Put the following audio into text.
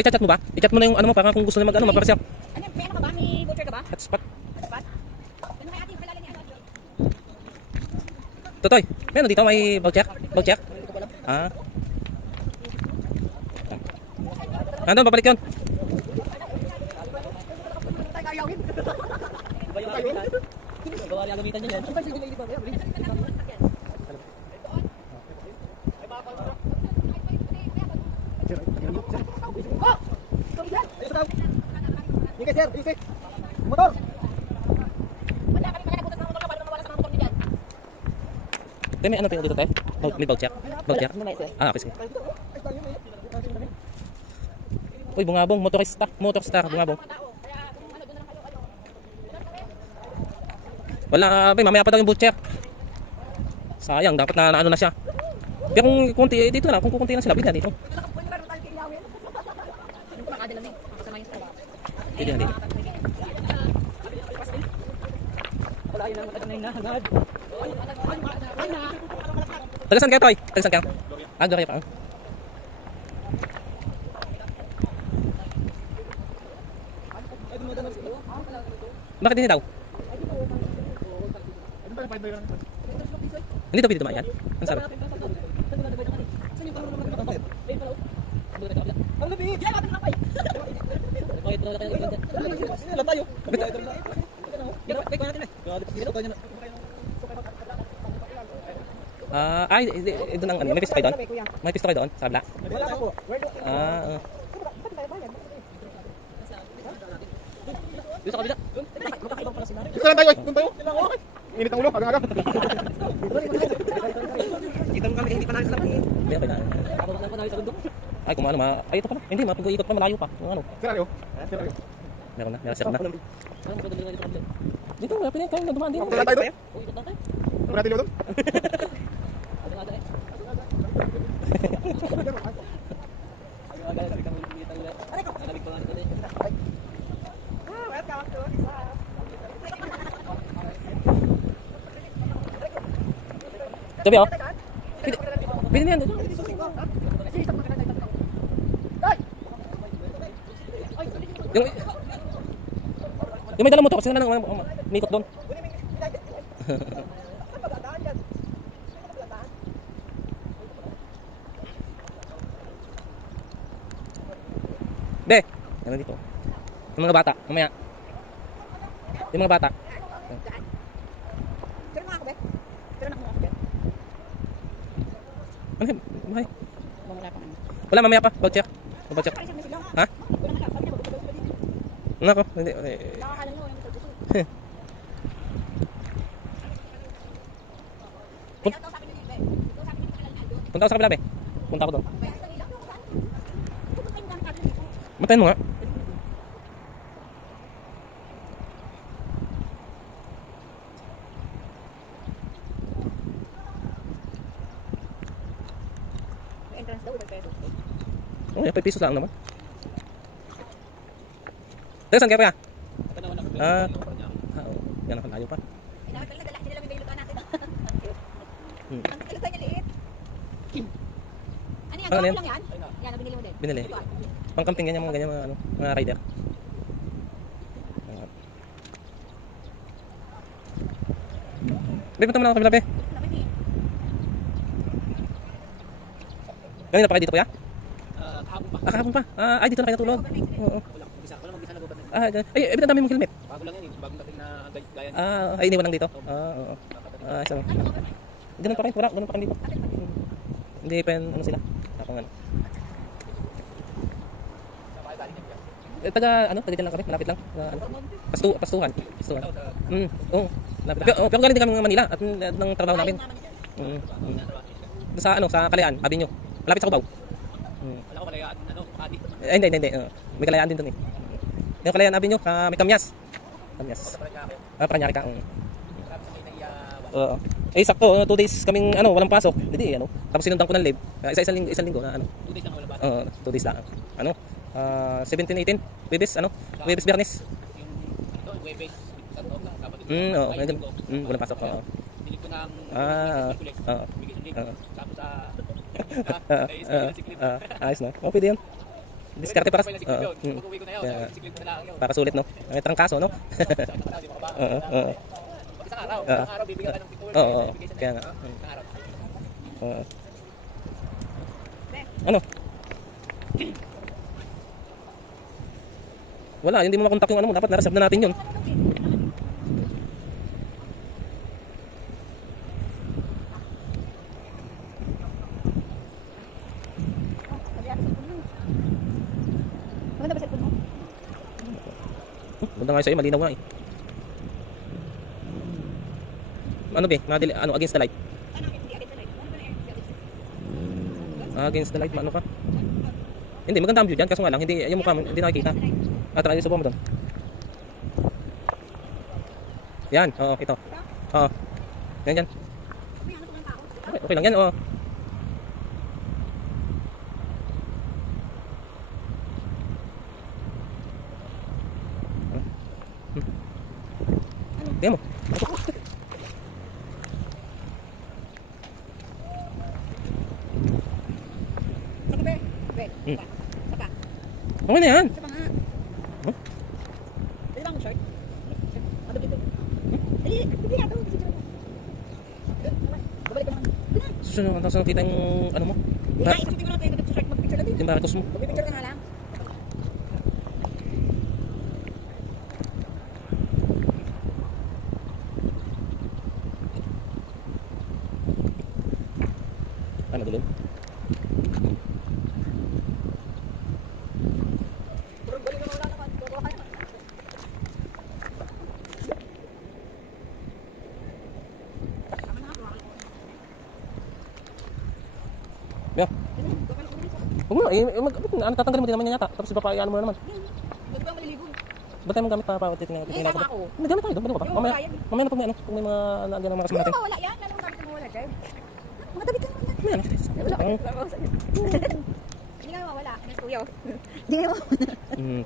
May chat mo ba? I-chat mo na yung ano mo para kung gusto niya mag-ano, mapapasyal. Ano, may ano ka ba? May voucher ka ba? Hotspot. Hotspot? Ano kaya ating kilala ni ano? Totoy, may ano dito? May voucher? Voucher? Ah. Nandun, babalik yun. Sige sir, sige. Motor. Te, may ano pa dito, te? May voucher? Voucher? Ah, okay, sige. Uy, bungabong, motorstar, bungabong. Wala, mamaya pa daw yung voucher. Sayang, dapat na ano na siya. Pero kung kunti, dito na, kung kunti na sila, bigla dito. Dito na, dito. Tagasan kayo, Toy? Tagasan kayo? Doon kayo pa. Bakit din daw? Hindi daw pwede dumaan yan? Ano sabi? Ay, doon ang ano, may pisto kayo doon? May pisto kayo doon? Sa kabila? Doon sa kabila? Saan tayo? Doon tayo. Init ang ulo, agad-agad. Dito mo kami, hindi pa namin sa lapin. May okay na. Ay, kung ano, ay ito pala. Hindi, mapag-iikot pa, malayo pa. Yung ano. Sirario. Sirario. Meron na, meron na. Dito, pinay kayo na dumaan din. Punta tayo doon. Punta tayo doon. Tabi oh. Pili na yan. Yung may dalang motor kasi na lang may ikot doon. Be, ano dito? Yung mga bata, mamaya. Yung mga bata. Pero nga ako, be. Pero na ako ako, be. Ano? Bakay? Wala pa naman. Wala, mamaya pa. Voucher. Voucher. Ha? Nako, hindi. Nakakalan mo, yung Punta ako sa kabila, be. Punta ako doon. Matayin mo nga. entrance daw, 5 pesos. Oh, 5 pesos lang naman. Teka, saan kayo pa? Yan ang layo pa. Ay, dapat pala nadala nila may luto natin. Ang luto niya liit. Ano yan? Ano yan? Lang yan? Yan, binili mo din. Binili. Pang-camping ganyan mga mga rider. Be, punta mo na ako kabila, be. Kanina pa kayo dito, kuya? Kahapon pa. Ay, dito na kayo natulog. Oo. Ay, ang dami mong helmet. Bago lang yan, bagong dating na gaya. Ay, iniwan lang dito. Oo. So. Ganun pa rin, wala, ganun pa rin dito. Hindi pa yan, ano sila. Tapong ano. Taga dyan lang kami, malapit lang. Pastuhan. Oo. Pero galing din kami ng Manila at ng trabaho namin. Sa sa Kalayaan, Avenue. Malapit sa Cubao. Wala ko Kalayaan, Pati. Hindi. May Kalayaan din doon eh. Yung Kalayaan Avenue, may Kamyas. Paranaque ka. Oo. Sakto, 2 days kaming walang pasok. Hindi Tapos sinundan ko ng leave. Isang linggo na 2 days lang wala pasok. Oo, 2 days lang. 17, 18, Webes, Webes, Biyernes. Yung Webes, Sabado, Oo, walang pasok. Oo. Bili ko ng Oo. tapos sa Ayos na. Pwede yan. Diskarte para Pwede na siklig oo. yun. Pag-uwi ko na yun. Yeah. Siklig ko na lang yun. Para sulit, no? May trangkaso, no? Isang araw, di ba ba? Oo. Isang araw. Ah. Isang araw, bibigyan ka ng picture. Oo. Bibigay sa Kaya nga. Isang araw. Oo. Ano? Wala, hindi mo makontak yung ano mo. Dapat na-reserve na natin yun. Maganda ba cellphone mo? Ganda nga sa'yo, malinaw nga eh. Ano be? Ano, against the light? Ano, hindi agad sa light. Ano ba na yan? Against the light, ano ka? Hindi, maganda ang view dyan. Kaso nga lang, hindi, yung mukha mo, hindi nakikita. Tara, subukan mo doon. Yan, oo, ito. Oo. Yan, yan. May ano po ng tao? Okay, okay lang yan, oo. Tingnan mo. Saka ba? Be, Hmm. saka. Okay na yan. Saka nga. Huh? Dali lang ang short. Ano dito? Dali, dali nga ito. Babalik ka naman. Susunod, tapos nakita yung ano mo. Hindi nga, isusutin ko na tayo mag-short mag-picture natin. Yung baratos mo. Mag-picture ka nga lang. Ano, dilim? Puro galing naman wala naman. Tuwa ka naman. Tama na nga, tuwa ka. Yeah. Huwag mo, tatanggalin mo din naman yan yata. Tapos iba pa, ano mo na naman. Ba't ba maliligo? Ba't tayo magamit para titingnan Eh, sama ako. Hindi, gamit tayo, doon ba? Yung Mamaya, kaya yan. mamaya na pag may ano, kung may mga naalagyan ng mga kasama Hindi natin. mawala yan. Lalo kung bakit mawala dyan. Mga damit ka naman yan. Mamaya na. Wala Parang, Hindi nga mawala. Ano tuyo? Hindi nga mawala. mm,